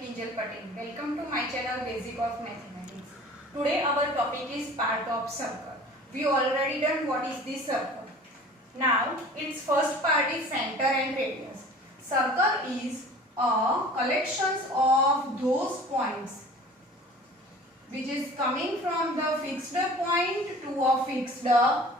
Kinjal Patel. Welcome to my channel Basic of Mathematics. Today our topic is part of circle. We already done what is the circle. Now its first part is center and radius. Circle is a collection of those points which is coming from the fixed point to a fixed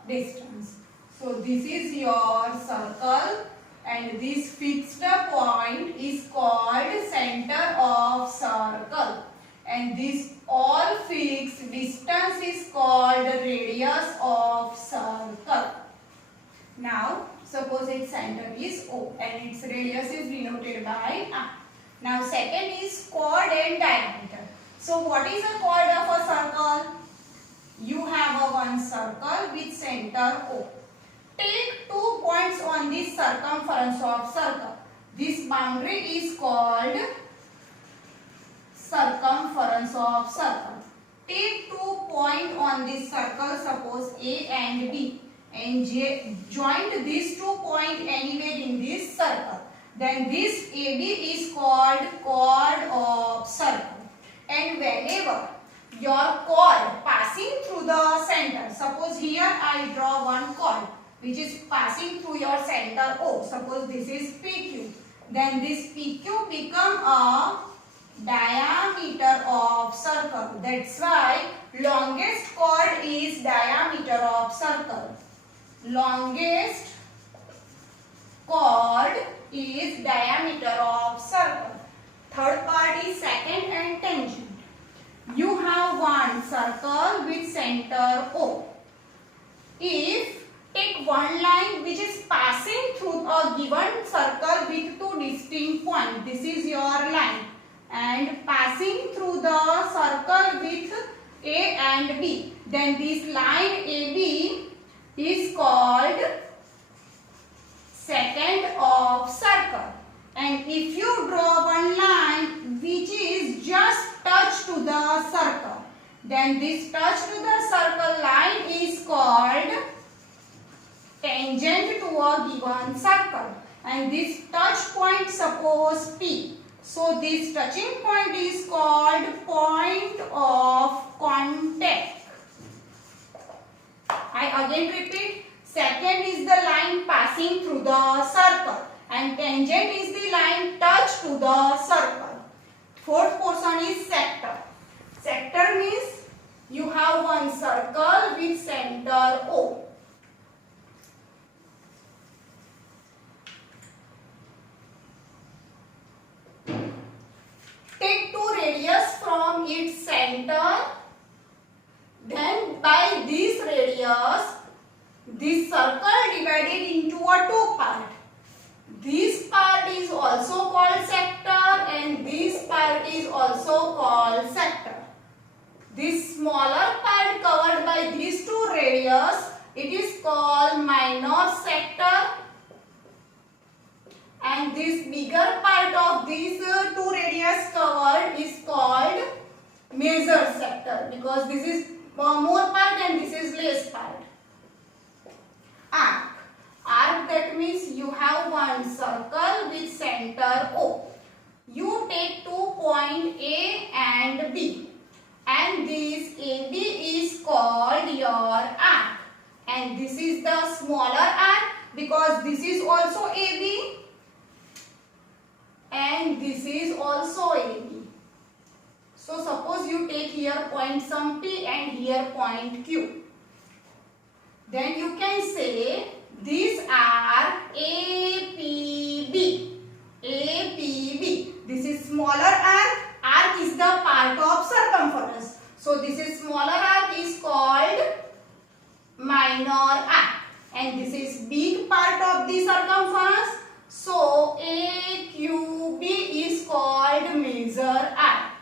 distance. So this is your circle. And this fixed point is called center of circle, and this all fixed distance is called radius of circle. Now suppose its center is O and its radius is denoted by R. Now second is chord and diameter. So what is a chord of a circle? You have a one circle with center O. Take 2 points on this circumference of circle. This boundary is called circumference of circle. Take 2 points on this circle, suppose A and B, and join these 2 points anywhere in this circle. Then this AB is called chord of circle. And whenever your chord passing through the center, suppose here I draw one chord which is passing through your center O. Suppose this is PQ. Then this PQ become a diameter of circle. That's why longest chord is diameter of circle. Longest chord is diameter of circle. Third part is second and tangent. You have one circle with center O. If take one line which is passing through a given circle with 2 distinct points. This is your line, and passing through the circle with A and B. Then this line AB is called second of circle. And if you draw one line which is just touch to the circle, then this touch to the circle line is called tangent to a given circle, and this touch point suppose P. So this touching point is called point of contact. I again repeat, second is the line passing through the circle and tangent is the line touch to the circle. Fourth portion is sector. Sector means you have one circle with center O. Take 2 radius from its center, then by this radius, this circle divided into a 2 part. This part is also called sector and this part is also called sector. This smaller part covered by these 2 radius, it is called minor sector. And this bigger part of these 2 radius covered is called major sector, because this is more part and this is less part. Arc. Arc, that means you have one circle with center O. You take 2 points A and B, and this AB is called your arc, and this is the smaller arc because this is also AB and this is also AB. So suppose you take here point some P and here point Q. Then you can say these are APB. APB. This is smaller arc. Arc is the part of circumference. So this is smaller arc is called minor arc. And this is big part of the circumference. So AQB is called major arc.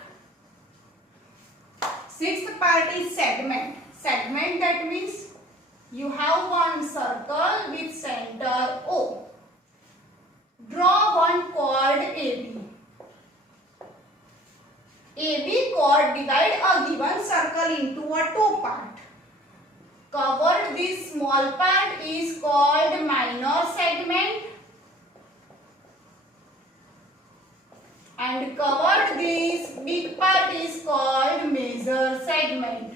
Sixth part is segment. Segment, that means you have one circle with center O. Draw one chord AB. AB chord divide a given circle into a 2 part. Covered this small part is called minor segment. and covered this big part is called major segment.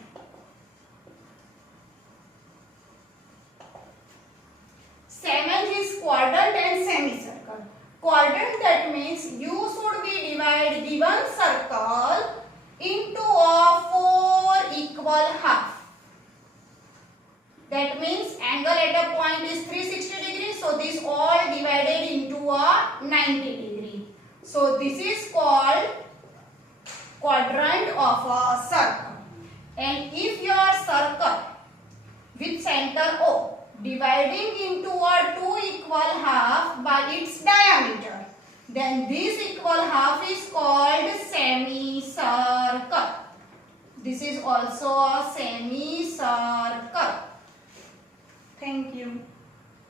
Seventh is quadrant and semicircle. Quadrant, that means you should be divide given circle into a 4 equal half. That means angle at a point is 360 degrees. So this all divided into a 90 degree. So this is called quadrant of a circle. And if your circle with center O dividing into a 2 equal half by its diameter, then this equal half is called semicircle. This is also a semicircle. Thank you.